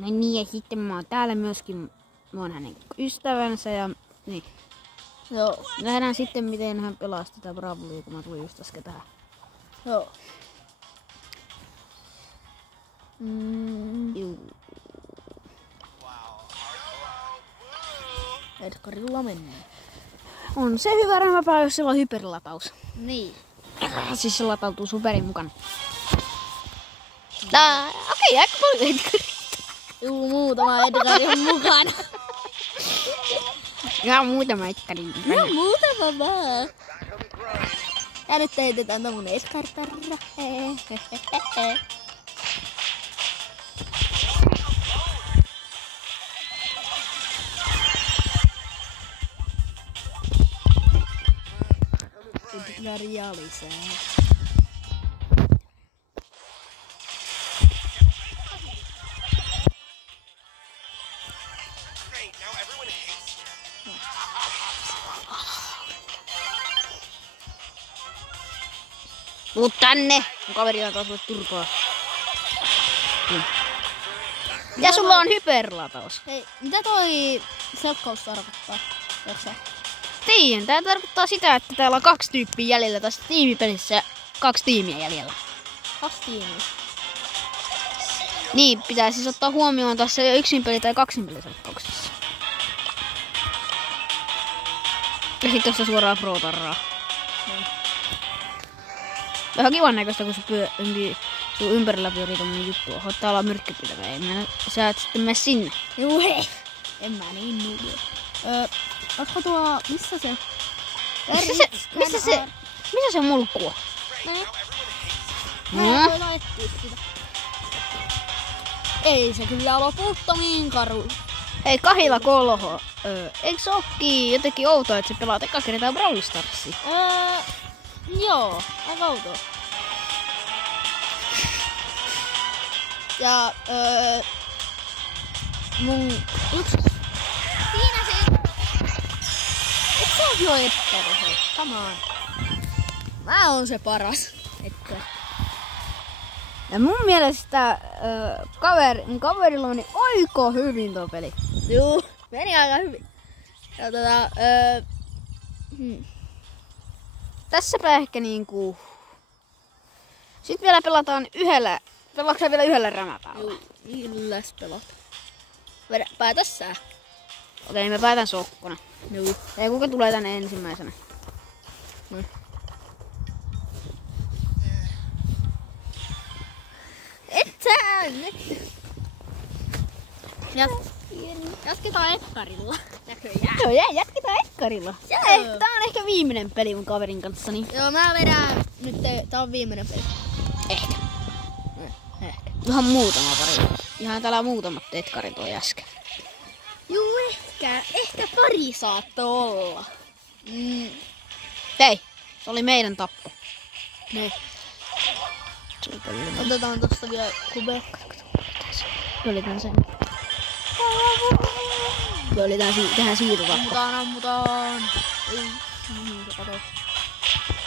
No niin, ja sitten mä oon täällä myöskin. Mä oon hänen ystävänsä ja niin. Joo. Nähdään sitten miten hän pelasti tätä Brawlia, kun mä tulin just äsken tähän. Joo. Juu. Edgarilla menee. On se hyvä rämäpää, jos sillä on hyperilataus. Niin. Siis se latautuu superin mukana. Okei, aika paljon Edgaria. Juu, muutama Edgari on mukana. Ihan muutama Edgari. Joo, muutama vaan. Ja nyt heitetään mun Edgar-tarra. Edgaria lisää. Tuu tänne! Mun kaveri on taas sulle turpaa. Ja sulla on hyperlataus. Hei, mitä toi selkkaus tarkoittaa? Tiedätkö? Tiedän, tää tarkoittaa sitä, että täällä on 2 tyyppiä jäljellä tässä tiimipelissä ja 2 tiimiä jäljellä. 2 tiimiä. Niin, pitää siis ottaa huomioon tässä yksin peli tai 2 peliselkkauksessa. Ja sit tossa suoraan pro-tarraa. Vähän kivan näköistä, kun sun ympärillä pyörii tommonen juttu. Oho, täällä on myrkkypilvä. Sä et sitten mene sinne. Juu, hei. En mä niin nuudio. Ootko tuo, missä se? Missä se mulkku on? Mä voin laittaa sitä. Ei se kyllä loputtomiin karu. Hei, Kahila Kolho. Eikö se ookin jotenkin outoa, että se pelaa eka kertaa Brawl Starsia? Joo, aika outoa. Ja mun yksi... Siinä se... Et sä oot jo Edgar, hei. Come on. Mä oon se paras. Edgar. Ja mun mielestä kaverilla meni aika hyvin tuo peli. Juu, meni aika hyvin. Ja Tässäpä ehkä niinku... Sitten vielä pelataan yhdellä... Pelaatko vielä yhdellä rämäpäällä? Juu, milläs pelat? Päätä sä. Okei, niin mä päätän sokkona. Juu. Ja kuka tulee tänne ensimmäisenä? Et sä nyt. Jatketaan Edgarilla. Näköjään. Joo, jatketaan Edgarilla. Tää on ehkä viimeinen peli mun kaverin kanssa. Niin... Joo, mä vedän nyt, tää on viimeinen peli. Ehkä. Ihan muutama pari. Ihan täällä muutamat Edgarit toi äsken. Juu, ehkä pari saattoi olla. Hei, se oli meidän tappo. Ne. Otetaan tosta vielä kube. Pölitään sen. Pölitään tehdään siirtotappo. Ammutaan. Ei, mihin se katoo.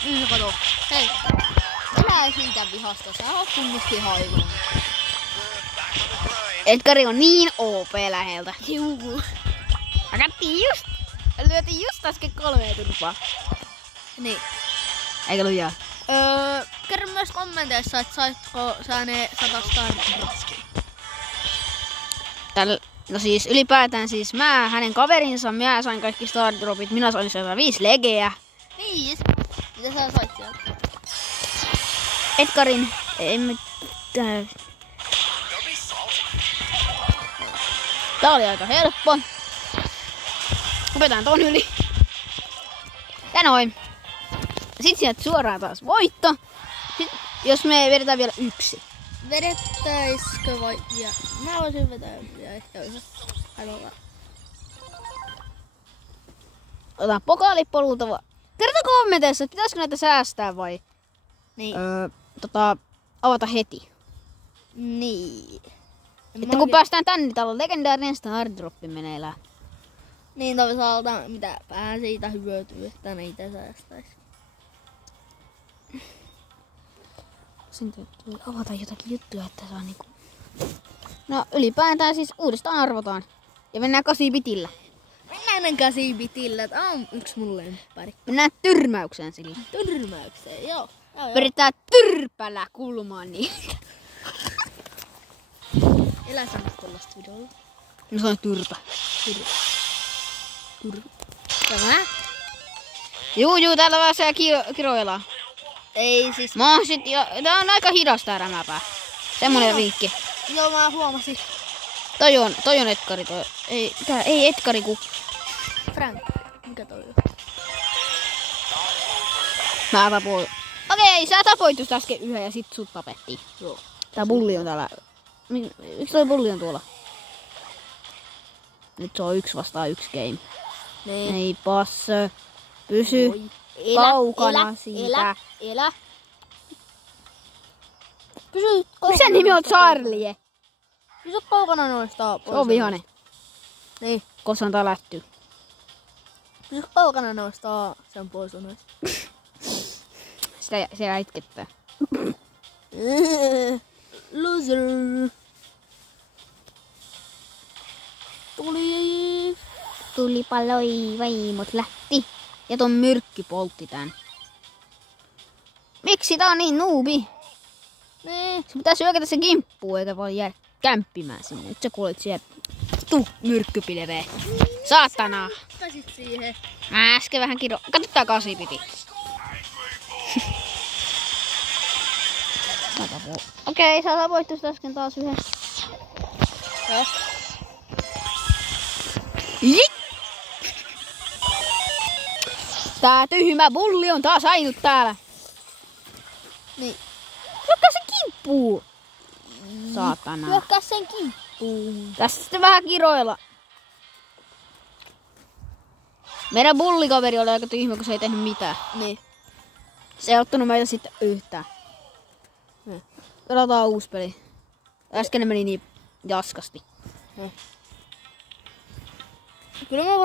Mihin se katoo. Hei. Elää siitä vihasta, sä oot kumminkin haivun. Edgari on niin OP läheltä. Juu. Lyötiin just äsken 3 turpaa. Niin. Eikä lujaa. Kerro myös kommenteissa, että saitko sä ne 100 Stardropsia. No siis ylipäätään siis hänen kaverinsa, mä sain kaikki Stardropit, minä sain 5 legeä. 5? Mitä sä sait sieltä? Edgarin, Tää oli aika helppo. Opetaan ton yli. Ja noin. Sitten sieltä suoraan taas voitto. Sitten, jos me vedetään vielä 1. Vedettäisikö vai... Ja, mä voisin vetää vielä ehkä yhden. Aivan. Otetaan pokaalipolulta vaan. Kertokaa kommenteissa, että pitäisikö näitä säästää vai Niin. avata heti. Niin. Että kun päästään tänne, niin täällä on legendaarinen Stardroppi meneillään. Niin toisaalta mitä vähän siitä hyötyy, että niitä säästäisi. Sen täytyy avata jotakin juttuja, että saa niinku... No ylipäätään siis uudestaan arvotaan. Ja mennään 8-bitillä. Mennään 8-bitillä. Tää on yksi mun lemppari. Mennään tyrmäykseen sillä. Tyrmäykseen, joo. Pyritään tyrpällä kulmaan niin. Elä sano tollaista videolla. No se on tyrpä. Tämä? Juu, täällä vaan se kiroillaan. Ei siis. Tää on aika hidas tää rämäpää. Semmonen vinkki. Joo, mä huomasin. Toi on Edgari toi. Ei Edgari ku. Frank. Mikä toi on? Mä tapoin. Okei, sä tapoit just äsken yhden ja sit sut tapettiin. Joo. Tää bulli on täällä. Miksi toi bulli on tuolla? Nyt se on 1 vastaan 1 game. Niin. Ei passa. Pysy kaukana siitä. Elä. Pysy Miksi sen nimi on Charlie? Pysy kaukana noista. Se on vihanen. Niin. Koska tää lähtyy. Pysy kaukana noista. Se on poisonoista. Sitä itkettää. Loser. Tulipaloi, vaimot lähti. Ja ton myrkki poltti tän. Miksi tää on niin nuubi? Niin. Se pitää syökätä se kimppuun eikä vaan jäädä kämppimään sinne. Nyt sä kuulet siellä myrkkypilveen. Saatana. Pääsit siihen. Mä äsken vähän Katso tää 8-biti. Okei, sä tapoit tuosta äsken taas yhden. Jik! Tää tyhmä bulli on taas ainut täällä. Niin. Hyökkää se kimppuun. Saatana. Hyökkää sen kimppuun. Tässä sitten vähän kiroilla. Meidän bullikaveri oli aika tyhmä, kun se ei tehnyt mitään. Niin. Se ei ottanut meitä sitten yhtään. Niin. Pelataan uusi peli. Äsken meni niin jaskasti. Kyllä me